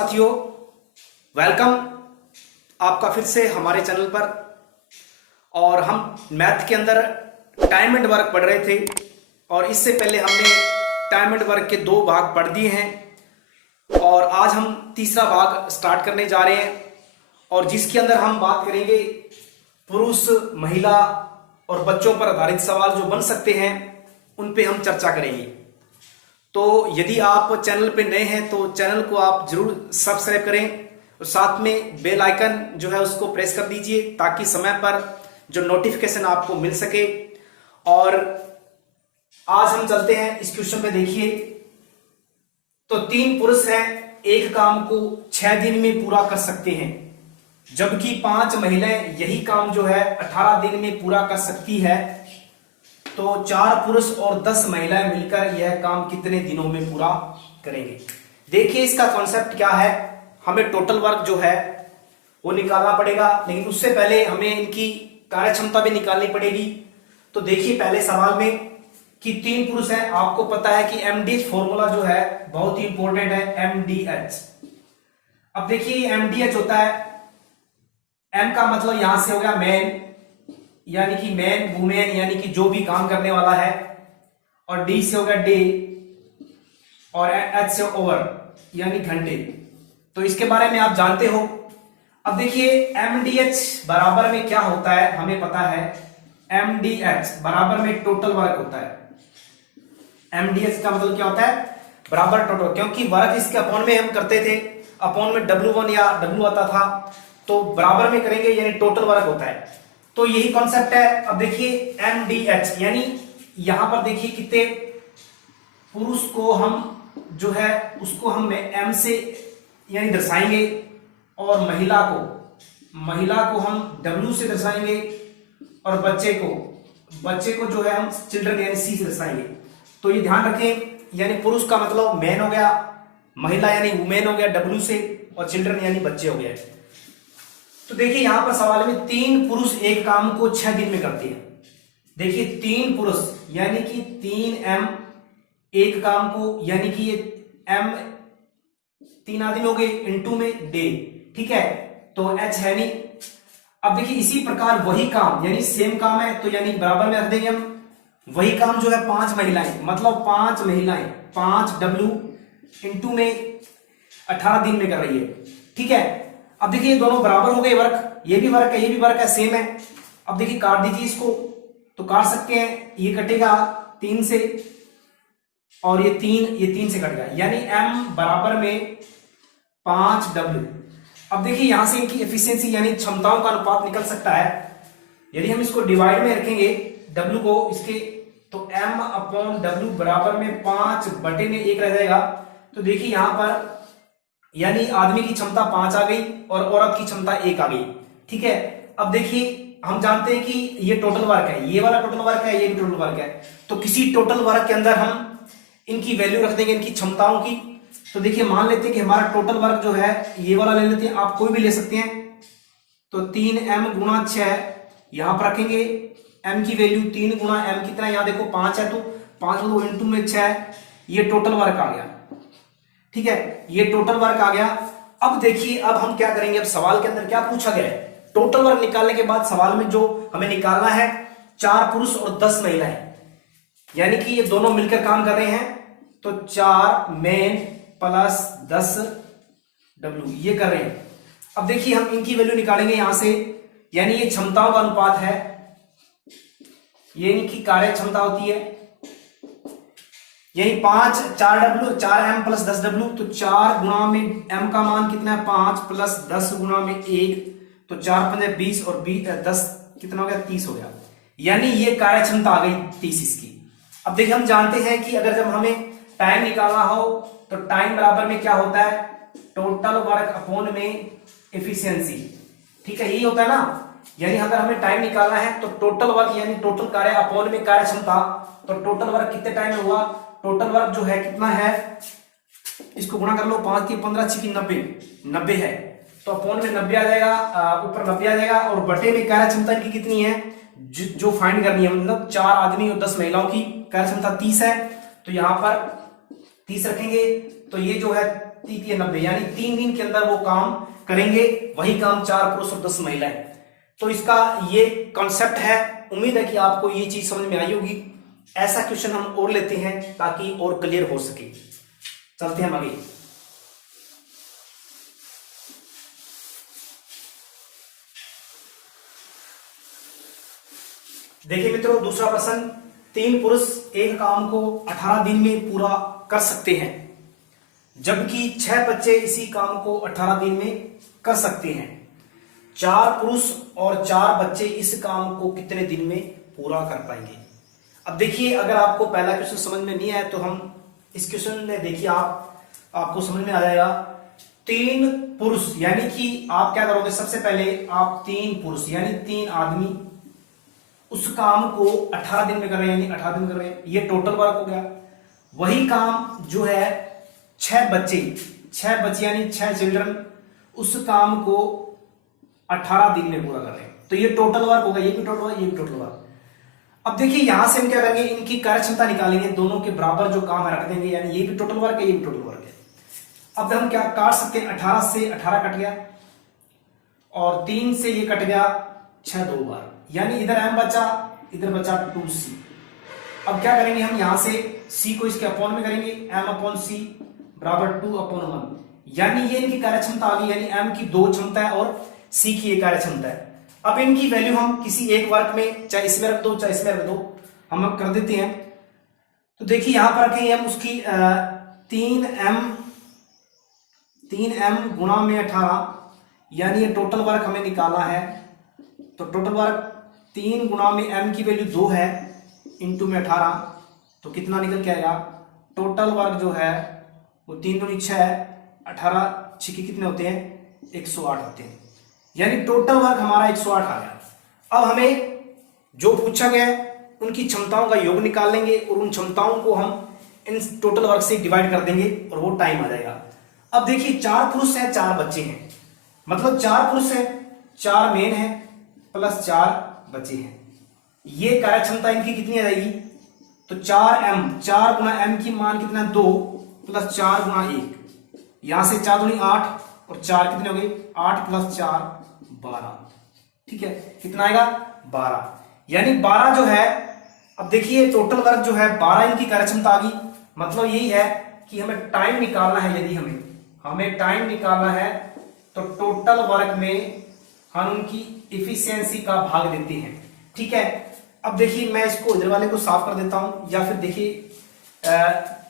साथियों, वेलकम आपका फिर से हमारे चैनल पर। और हम मैथ के अंदर टाइम एंड वर्क पढ़ रहे थे और इससे पहले हमने टाइम एंड वर्क के 2 भाग पढ़ दिए हैं और आज हम तीसरा भाग स्टार्ट करने जा रहे हैं और जिसके अंदर हम बात करेंगे पुरुष, महिला और बच्चों पर आधारित सवाल जो बन सकते हैं उन पे हम चर्चा करेंगे। तो यदि आप चैनल पे नए हैं तो चैनल को आप जरूर सब्सक्राइब करें और साथ में बेल आइकन जो है उसको प्रेस कर दीजिए ताकि समय पर जो नोटिफिकेशन आपको मिल सके। और आज हम चलते हैं इस क्वेश्चन पे। देखिए, तो 3 पुरुष हैं, एक काम को 6 दिन में पूरा कर सकते हैं, जबकि 5 महिलाएं यही काम जो है 18 दिन में पूरा कर सकती है। तो 4 पुरुष और 10 महिलाएं मिलकर यह काम कितने दिनों में पूरा करेंगे। देखिए, इसका कॉन्सेप्ट क्या है, हमें टोटल वर्क जो है वो निकालना पड़ेगा, लेकिन उससे पहले हमें इनकी कार्य क्षमता भी निकालनी पड़ेगी। तो देखिए, पहले सवाल में कि 3 पुरुष हैं, आपको पता है कि एमडीएच फॉर्मूला जो है बहुत ही इंपॉर्टेंट है, एमडीएच। अब देखिए, एमडीएच होता है, एम का मतलब यहां से हो गया मैन, यानी कि मैन, वुमेन यानी कि जो भी काम करने वाला है, और डी से हो गया डे, और एच से ओवर यानी घंटे। तो इसके बारे में आप जानते हो। अब देखिए, एमडीएच बराबर में क्या होता है, हमें पता है एमडीएच बराबर में टोटल वर्क होता है। एमडीएच का मतलब क्या होता है, बराबर टोटल, क्योंकि वर्क इसके अपॉन में हम करते थे, अपॉन में W1 या W आता था, तो बराबर में करेंगे यानी टोटल वर्क होता है। तो यही कॉन्सेप्ट है। अब देखिए, एमडीएच यानी यहां पर देखिए कितने पुरुष को हम जो है उसको हम एम से यानी दर्शाएंगे और महिला को हम डब्ल्यू से दर्शाएंगे और बच्चे को जो है हम चिल्ड्रन यानी सी से दर्शाएंगे। तो ये ध्यान रखें, यानी पुरुष का मतलब मैन हो गया, महिला यानी वुमेन हो गया डब्ल्यू से, और चिल्ड्रन यानी बच्चे हो गए। तो देखिए, यहां पर सवाल में 3 पुरुष एक काम को 6 दिन में करते हैं। देखिए, 3 पुरुष यानी कि 3M एक काम को, यानी कि ये M 3 आदमी हो गए, इनटू में डे, ठीक है, तो H है नहीं। अब देखिए, इसी प्रकार वही काम यानी सेम काम है, तो यानी बराबर में रख देंगे हम। वही काम जो है 5 महिलाएं, मतलब 5 महिलाएं 5W इनटू में 18 दिन में कर रही है, ठीक है। अब देखिए, दोनों बराबर हो गए वर्क, ये भी वर्क है, ये भी वर्क है, सेम है। अब देखिए, काट दीजिए इसको, तो काट सकते हैं, ये कटेगा 3 से और ये 3 से कट गया, यानी M बराबर में 5W। अब देखिए, यहां से इनकी एफिशिएंसी यानी क्षमताओं का अनुपात निकल सकता है। यदि हम इसको डिवाइड में रखेंगे W को इसके, तो M अपॉन W बराबर में 5/1 रह जाएगा। तो देखिए, यहां पर यानी आदमी की क्षमता 5 आ गई और औरत की क्षमता 1 आ गई, ठीक है। अब देखिए, हम जानते हैं कि ये टोटल वर्क है, ये वाला टोटल वर्क है, ये भी टोटल वर्क है। तो किसी टोटल वर्क के अंदर हम इनकी वैल्यू रख देंगे, इनकी क्षमताओं की। तो देखिए, मान लेते हैं कि हमारा टोटल वर्क जो है ये वाला ले लेते हैं, आप कोई भी ले सकते हैं। तो 3M गुणा 6 यहां पर रखेंगे, M की वैल्यू 3 गुणा M कितना, यहां देखो 5 है, तो 5 इनटू में 6, ये टोटल वर्क आ गया, ठीक है, ये टोटल वर्क आ गया। अब देखिए, अब हम क्या करेंगे, अब सवाल के अंदर क्या पूछा गया है, टोटल वर्क निकालने के बाद सवाल में जो हमें निकालना है 4 पुरुष और 10 महिलाएं, यानी कि ये दोनों मिलकर काम कर रहे हैं। तो 4 मैन प्लस 10 W ये कर रहे हैं। अब देखिए, हम इनकी वैल्यू निकालेंगे यहां से, यानी ये क्षमताओं का अनुपात है, ये इनकी कार्य क्षमता होती है, यही 4M प्लस 10W, तो 4 गुणा में M का मान कितना है 5 प्लस 10 गुणा में 1, तो 4 5 20 और 10 कितना हो गया 30 हो गया, यानी ये कार्य क्षमता आ गई 30 इसकी। अब देखिए, हम जानते हैं कि अगर जब हमें टाइम निकालना हो तो टाइम बराबर में क्या होता है, टोटल वर्क अपॉन में एफिशिएंसी, ठीक है, यही होता है ना। यानी अगर हमें टाइम निकालना है तो टोटल वर्क यानी टोटल कार्य अपॉन में कार्य क्षमता, तो टोटल वर्क कितने टाइम में हुआ, टोटल वर्क जो है कितना है, इसको गुणा कर लो, 5 की 15 6 की 90 है, तो अपॉन में 90 आ जाएगा, ऊपर 90 आ जाएगा, और बटे में कार्य क्षमता की कितनी है जो फाइंड करनी है, मतलब 4 आदमी और 10 महिलाओं की कार्य क्षमता 30 है, तो यहां पर 30 रखेंगे, तो ये जो है 3 90, यानी 3 दिन के अंदर वो काम करेंगे। वही काम 4 पुरुष और 10 महिलाएं। तो इसका ये कॉन्सेप्ट है। उम्मीद है कि आपको ये चीज समझ में आई होगी। ऐसा क्वेश्चन हम और लेते हैं ताकि और क्लियर हो सके। चलते हैं आगे। देखिए मित्रों, दूसरा प्रश्न, 3 पुरुष एक काम को 18 दिन में पूरा कर सकते हैं, जबकि 6 बच्चे इसी काम को 18 दिन में कर सकते हैं। 4 पुरुष और 4 बच्चे इस काम को कितने दिन में पूरा कर पाएंगे। अब देखिए, अगर आपको पहला क्वेश्चन समझ में नहीं आया तो हम इस क्वेश्चन में देखिए आपको समझ में आ जाएगा। 3 पुरुष यानी कि आप क्या करोगे, सबसे पहले आप 3 पुरुष यानी 3 आदमी उस काम को 18 दिन में कर रहे हैं, यानी 18 दिन कर रहे हैं, ये टोटल वर्क हो गया। वही काम जो है 6 बच्चे यानी 6 चिल्ड्रन उस काम को 18 दिन में पूरा कर रहे हैं, तो ये टोटल वर्क होगा। ये भी टोटल वर्क, ये भी टोटल वर्क। अब देखिए यहां से हम क्या करेंगे, इनकी कार्य क्षमता निकालेंगे, दोनों के बराबर जो काम है रख देंगे, यानी ये भी टोटल वर्क है, ये भी टोटल वर्क है। अब हम क्या काट सकते हैं, 18 से 18 कट गया और 3 से ये कट गया 6 2 बार, यानी इधर m बचा, इधर बचा 2c। अब क्या करेंगे हम यहां से c को इसके अपॉन में करेंगे, m/c बराबर 2/1, यानी ये इनकी कार्य क्षमता आ गई, यानी m की 2 क्षमता है और c की 1 कार्य क्षमता है। अब इनकी वैल्यू हम किसी एक वर्क में, चाहे इसमें रख दो चाहे इसमें रख दो, हम अब कर देते हैं। तो देखिए यहां पर रखेंगे हम उसकी 3m गुणा में 18, यानी ये टोटल वर्क हमें निकाला है। तो टोटल वर्क 3 गुणा में m की वैल्यू 2 है, इंटू में 18, तो कितना निकल के आएगा, टोटल वर्क जो है वो 3 दूनी 6, 18 6 कितने होते हैं, 108 होते हैं, यानी टोटल वर्क हमारा 108 आ गया। अब हमें जो पूछा गया है उनकी क्षमताओं का योग निकाल लेंगे और उन क्षमताओं को हम इन टोटल वर्क से डिवाइड कर देंगे और वो टाइम आ जाएगा। अब देखिए 4 पुरुष हैं 4 बच्चे हैं, मतलब 4 पुरुष हैं 4 मेन हैं प्लस 4 बच्चे हैं, ये कार्य क्षमता इनकी कितनी आ जाएगी, तो 4 गुना m की मान कितना 2 प्लस 4 गुना 1, यहां से 4 दूनी 8 और 4 कितने हो गए, 8 प्लस 4 12, ठीक है, कितना आएगा 12, यानी 12 जो है। अब देखिए टोटल वर्क जो है 12 इनकी कार्य क्षमता आ गई, मतलब यही है कि हमें टाइम निकालना है। यदि हमें टाइम निकालना है तो टोटल वर्क में हम उनकी इफिशियंसी का भाग देते हैं, ठीक है। अब देखिए मैं इसको इधर वाले को साफ कर देता हूं, या फिर देखिए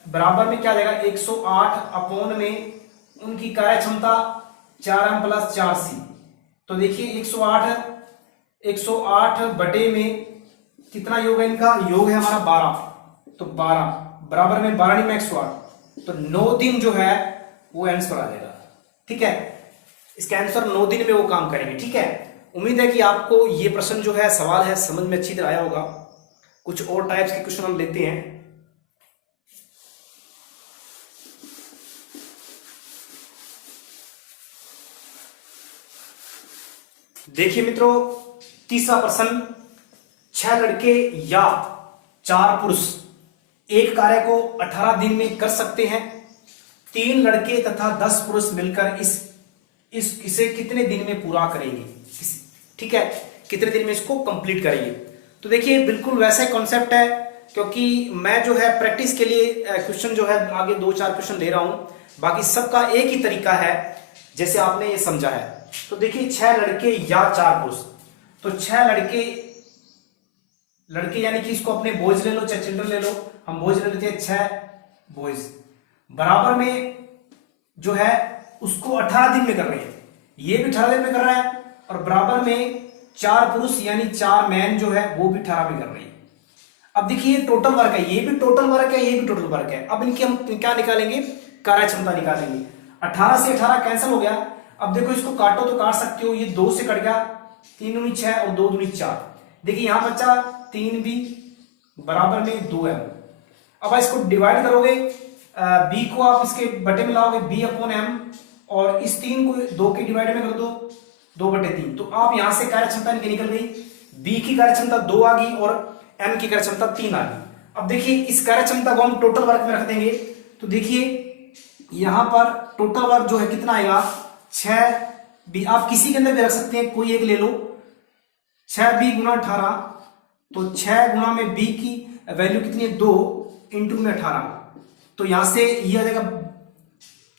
बराबर में क्या जाएगा, 108 अपॉन में उनकी कार्य क्षमता 4m प्लस 4c, तो देखिए 108 बटे में कितना योग है, इनका योग है हमारा 12, तो 12 बराबर में 12 नहीं में 108, तो 9 दिन जो है वो आंसर आ जाएगा, ठीक है। इसका आंसर 9 दिन में वो काम करेंगे, ठीक है। उम्मीद है कि आपको ये प्रश्न जो है, सवाल है, समझ में अच्छी तरह आया होगा। कुछ और टाइप्स के क्वेश्चन हम लेते हैं। देखिए मित्रों, तीसरा प्रश्न, 6 लड़के या 4 पुरुष एक कार्य को 18 दिन में कर सकते हैं। 3 लड़के तथा 10 पुरुष मिलकर इसे कितने दिन में पूरा करेंगे, ठीक है, कितने दिन में इसको कंप्लीट करेंगे। तो देखिए बिल्कुल वैसा ही कॉन्सेप्ट है, क्योंकि मैं जो है प्रैक्टिस के लिए क्वेश्चन जो है आगे 2-4 क्वेश्चन ले रहा हूं, बाकी सबका एक ही तरीका है जैसे आपने ये समझा है। तो देखिए 6 लड़के या 4 पुरुष, तो 6 लड़के यानी कि इसको अपने बॉयज ले लो चाहे चिल्ड्रन ले लो, हम बॉयज ले लेते हैं 6 बॉयज, बराबर में जो है उसको 18 दिन में कर रहे हैं, ये भी 18 दिन में कर रहा है, और बराबर में 4 पुरुष यानी 4 मैन जो है वो भी 18 में कर रहे हैं। अब देखिए ये टोटल वर्क है, ये भी टोटल वर्क है, ये भी टोटल वर्क है। अब इनकी हम क्या निकालेंगे, कार्य क्षमता निकालेंगे। 18 से 18 कैंसिल हो गया। अब देखो इसको काटो तो काट सकते हो, ये 2 से कट गया, 3 दूनी 6 और 2 दूनी 4, देखिए यहां बचा 3b बराबर में 2m। अब इसको डिवाइड करोगे, b को आप इसके बटे में लाओगे, b/m, और इस 3 को 2 के डिवाइड में कर दो, 2/3, तो आप यहां से कार्य क्षमता निकल गई, b की कार्य क्षमता 2 आ गई और m की कार्य क्षमता 3 आ गई। अब देखिए इस कार्य क्षमता को हम टोटल वर्क में रख देंगे, तो देखिए यहां पर टोटल वर्क जो है कितना आएगा 6b। आप किसी के अंदर भी रख सकते हैं, कोई एक ले लो, 6b गुना 18, तो 6 गुना में b की वैल्यू कितनी है 2 इंटू में 18, तो यहां से ये आ जाएगा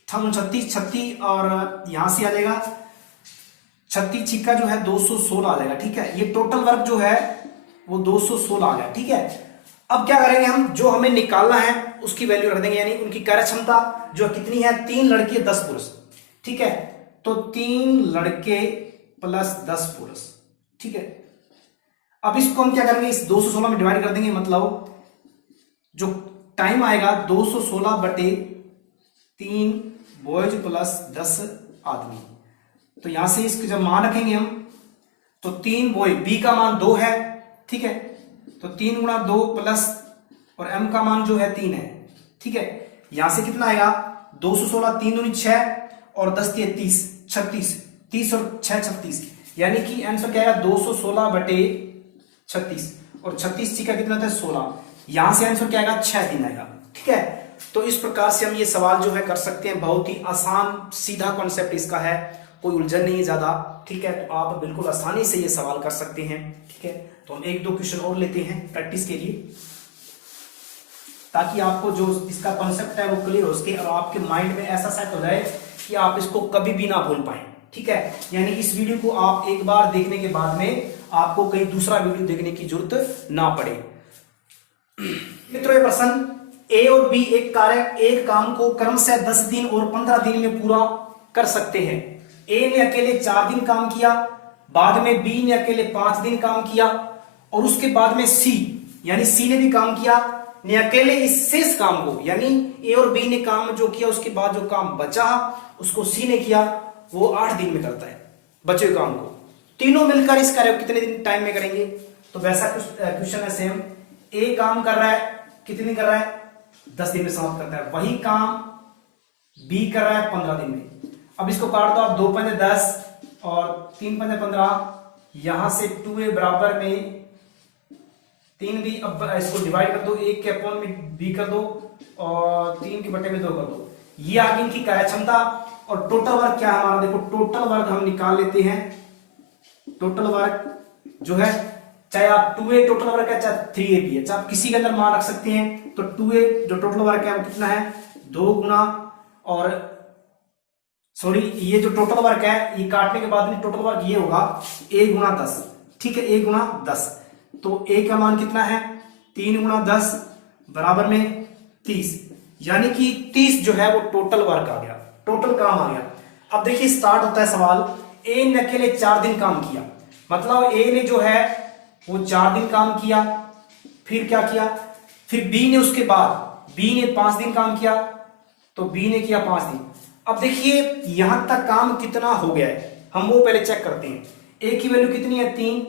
36 36 और यहां से आ जाएगा 36 छिक्का जो है 216 आ जाएगा। ठीक है, ये टोटल वर्क जो है वो 216 आ गया। ठीक है, अब क्या करेंगे हम, जो हमें निकालना है उसकी वैल्यू रख देंगे, यानी उनकी कार्य क्षमता जो कितनी है 3 लड़के 10 पुरुष। ठीक है, तो 3 लड़के प्लस 10 पुरुष। ठीक है, अब इसको हम क्या करेंगे, इस 216 में डिवाइड कर देंगे, मतलब जो टाइम आएगा 216 बटे 3 बॉयज प्लस 10 आदमी। तो यहां से इसके जब मान रखेंगे हम, तो 3 बॉय, बी का मान 2 है। ठीक है, तो 3 गुणा 2 प्लस और एम का मान जो है 3 है। ठीक है, यहां से कितना आएगा 216, 3 दूनी 6 और 10 दिए 30, 36, 30 और 6 36, यानी कि आंसर क्या आएगा 216 बटे 36 और 36 का कितना था 16। यहां से आंसर क्या आएगा 6 दिन आएगा। ठीक है, तो इस प्रकार से हम ये सवाल जो है कर सकते हैं, बहुत ही आसान सीधा कॉन्सेप्ट इसका है, कोई उलझन नहीं है ज्यादा। ठीक है, तो आप बिल्कुल आसानी से ये सवाल कर सकते हैं। ठीक है, तो हम 1-2 क्वेश्चन और लेते हैं प्रैक्टिस के लिए, ताकि आपको जो इसका कॉन्सेप्ट है वो क्लियर हो सके और आपके माइंड में ऐसा सेट हो जाए कि आप इसको कभी भी ना भूल पाए। ठीक है, यानी इस वीडियो को आप एक बार देखने के बाद में आपको कहीं दूसरा वीडियो देखने की जरूरत ना पड़े। मित्रों, ये प्रश्न, ए और बी एक काम को क्रमशः 10 दिन और 15 दिन में पूरा कर सकते हैं। ए ने अकेले 4 दिन काम किया, बाद में बी ने अकेले 5 दिन काम किया, और उसके बाद में सी, यानी सी ने भी काम किया, ने अकेले इस शेष काम को, यानी ए और बी ने काम जो किया उसके बाद जो काम बचा उसको सी ने किया, वो 8 दिन में करता है बचे हुए काम को। तीनों मिलकर इस कार्य को कितने दिन टाइम में करेंगे? तो वैसा क्वेश्चन है सेम, ए काम कर रहा है, कितने दिन कर रहा है 10 दिन में समाप्त करता है, वही काम बी कर रहा है 15 दिन में। अब इसको काट दो आप, 2 पंजे 10 और 3 पंजे 15, यहां से 2a बराबर में 3b, अब इसको डिवाइड कर दो, 1 के अपॉन में b कर दो और 3 के बटे में 2 कर दो। ये आ गई इनकी कार्य क्षमता। और टोटल वर्क क्या है हमारा, देखो टोटल वर्क हम निकाल लेते हैं। टोटल वर्क जो है, चाहे आप 2a टोटल वर्क है चाहे 3a भी है, चाहे आप किसी के अंदर मान रख सकते हैं। तो 2a जो टोटल वर्क है वो कितना है 2 गुना, और सॉरी ये जो टोटल वर्क है ये काटने के बाद में टोटल वर्क ये होगा a गुना 10। ठीक है, a गुना 10, तो a का मान कितना है 3 गुना 10 बराबर में 30, यानी कि 30 जो है वो टोटल वर्क आ गया, टोटल काम आ गया। अब देखिए स्टार्ट होता है सवाल, ए ने अकेले 4 दिन काम किया, मतलब ए ने जो है वो 4 दिन काम किया, फिर क्या किया, फिर बी ने उसके बाद बी ने 5 दिन काम किया, तो बी ने किया 5 दिन। अब देखिए यहां तक काम कितना हो गया है, हम वो पहले चेक करते हैं। ए की वैल्यू कितनी है 3,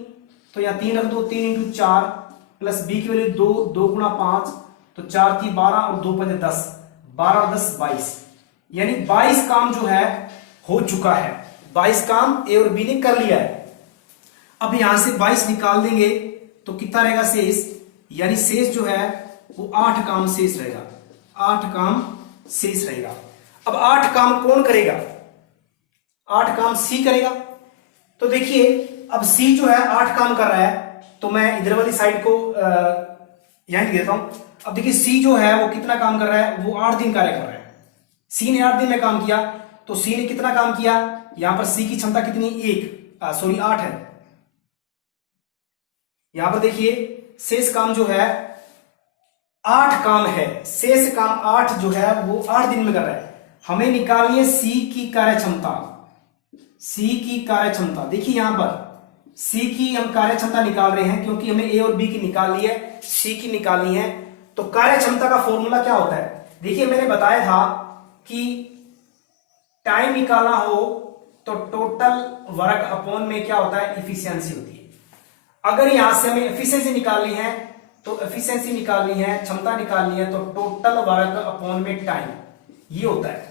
तो यहां 3 रख दो, 3 इंटू 4 प्लस बी की वैल्यू 2, 2 गुना 5, तो 4 थी 12 और 2 पंजे 10, 12 और 10 22, यानी 22 काम जो है हो चुका है, 22 काम ए और बी ने कर लिया है। अब यहां से 22 निकाल देंगे तो कितना रहेगा शेष, यानी शेष जो है वो 8 काम शेष रहेगा, 8 काम शेष रहेगा। अब 8 काम कौन करेगा, 8 काम सी करेगा। तो देखिए अब सी जो है 8 काम कर रहा है, तो मैं इधर वाली साइड को यहां लिख देता हूं। अब देखिए सी जो है वो कितना काम कर रहा है, वो 8 दिन कार्य कर रहा है। सी ने 8 दिन में काम किया, तो सी ने कितना काम किया, यहां पर सी की क्षमता कितनी 8 है। यहां पर देखिए शेष काम जो है 8 काम है, शेष काम 8 जो है वो 8 दिन में कर रहा है। हमें निकालनी है सी की कार्य क्षमता, सी की कार्य क्षमता। देखिए यहां पर सी की हम कार्य क्षमता निकाल रहे हैं, क्योंकि हमें ए और बी की निकालनी है, सी की निकालनी है। तो कार्य क्षमता का फॉर्मूला क्या होता है, देखिए मैंने बताया था कि टाइम निकालना हो तो टोटल वर्क अपॉन में क्या होता है इफिशियंसी होती है। अगर यहां से हमें एफिशिएंसी निकालनी है, तो एफिशिएंसी निकालनी है, क्षमता निकालनी है, तो टोटल वर्क अपॉन में टाइम ये होता है।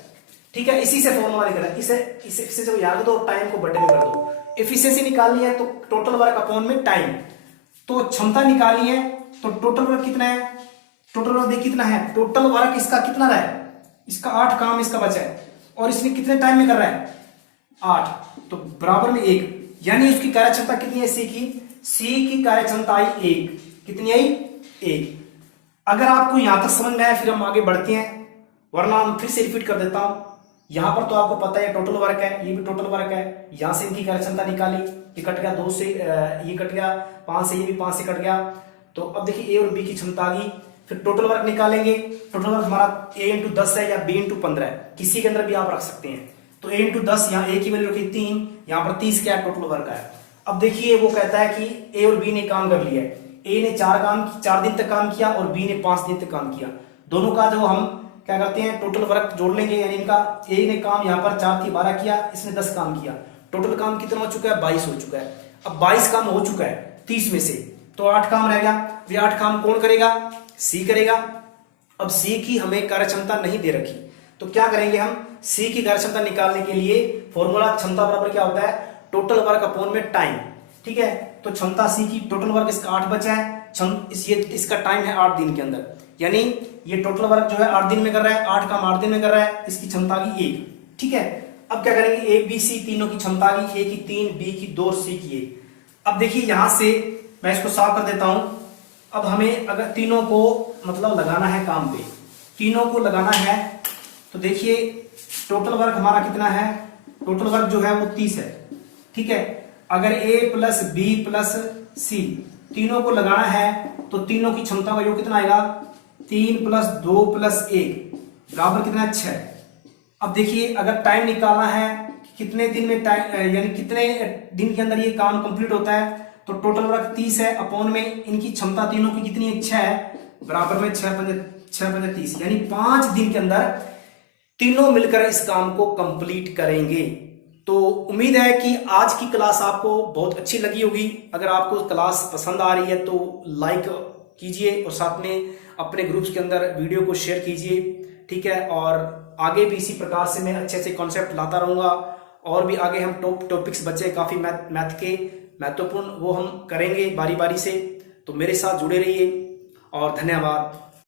ठीक है, इसी से फॉर्मूला निकला, इसे जब याद दो, टाइम को बटे में कर दो। एफिशिएंसी निकालनी है तो टोटल वर्क अपॉन में टाइम, तो क्षमता निकालनी है तो टोटल वर्क कितना है, टोटल वर्क देखिए कितना है, टोटल वर्क इसका कितना रहा है, इसका 8 काम इसका बचा है, और इसने कितने टाइम में कर रहा है 8, तो बराबर में 1, यानी उसकी कार्य क्षमता कितनी है सी की कार्य क्षमता आई 1, कितनी आई 1। अगर आपको यहां तक समझ में आया फिर हम आगे बढ़ते हैं, वरना हम फिर से रिपीट कर देता हूं। यहां पर तो आपको पता है टोटल वर्क है, ये भी टोटल वर्क है, यहां से इनकी कार्य क्षमता निकाली, ये कट गया 2 से, ये कट गया 5 से, ये भी 5 से कट गया। तो अब देखिए ए और बी की क्षमता आ गई, फिर टोटल वर्क निकालेंगे। टोटल वर्क हमारा a इंटू 10 है या b इंटू 15 है, किसी के अंदर भी आप रख सकते हैं। तो a इंटू 10, यहाँ a की वैल्यू रखी 3, यहाँ पर 30 क्या टोटल वर्क है। अब देखिए वो कहता है कि a और b ने काम कर लिया है, a ने 4 दिन तक काम किया और b ने 5 दिन तक काम किया। दोनों का जो हम क्या करते हैं टोटल वर्क जोड़ लेंगे, यानी इनका a ने काम यहाँ पर 4 थी 12 किया, इसने 10 काम किया, टोटल काम कितना हो चुका है 22 हो चुका है। अब 22 काम हो चुका है 30 में से, तो 8 काम रह गया। ये 8 काम कौन करेगा सी करेगा। अब सी की हमें कार्य क्षमता नहीं दे रखी, तो क्या करेंगे हम सी की कार्य क्षमता निकालने के लिए फॉर्मूला क्षमता बराबर क्या होता है टोटल वर्क अपॉन में टाइम। ठीक है, तो क्षमता सी की टोटल वर्क इसका 8 बचा है, इसका टाइम है 8 दिन के अंदर, यानी ये टोटल वर्क जो है 8 दिन में कर रहा है, 8 काम 8 दिन में कर रहा है, इसकी क्षमता आ गई 1। ठीक है, अब क्या करेंगे ए बी सी तीनों की क्षमता आ गई, ए की 3, बी की 2 और सी की 1। अब देखिए यहां से मैं इसको साफ कर देता हूं। अब हमें अगर तीनों को मतलब लगाना है काम पे, तीनों को लगाना है, तो देखिए टोटल वर्क हमारा कितना है, टोटल वर्क जो है वो 30 है। ठीक है, अगर a प्लस बी प्लस सी तीनों को लगाना है तो तीनों की क्षमता का योग कितना आएगा 3 प्लस 2 प्लस 1 बराबर कितना है 6। अब देखिए अगर टाइम निकालना है कितने दिन में टाइम, यानी कितने दिन के अंदर ये काम कंप्लीट होता है, तो टोटल वर्क 30 है, अपॉन में इनकी क्षमता तीनों की कितनी है 6 है, बराबर में 6 पंजे 30, यानी 5 दिन के अंदर तीनों मिलकर इस काम को कंप्लीट करेंगे। तो उम्मीद है कि आज की क्लास आपको बहुत अच्छी लगी होगी। अगर आपको क्लास पसंद आ रही है तो लाइक कीजिए और साथ में अपने ग्रुप्स के अंदर वीडियो को शेयर कीजिए। ठीक है, और आगे भी इसी प्रकार से मैं अच्छे से कॉन्सेप्ट लाता रहूंगा, और भी आगे हम टॉपिक्स बचे काफ़ी मैथ के महत्वपूर्ण, वो हम करेंगे बारी बारी से। तो मेरे साथ जुड़े रहिए और धन्यवाद।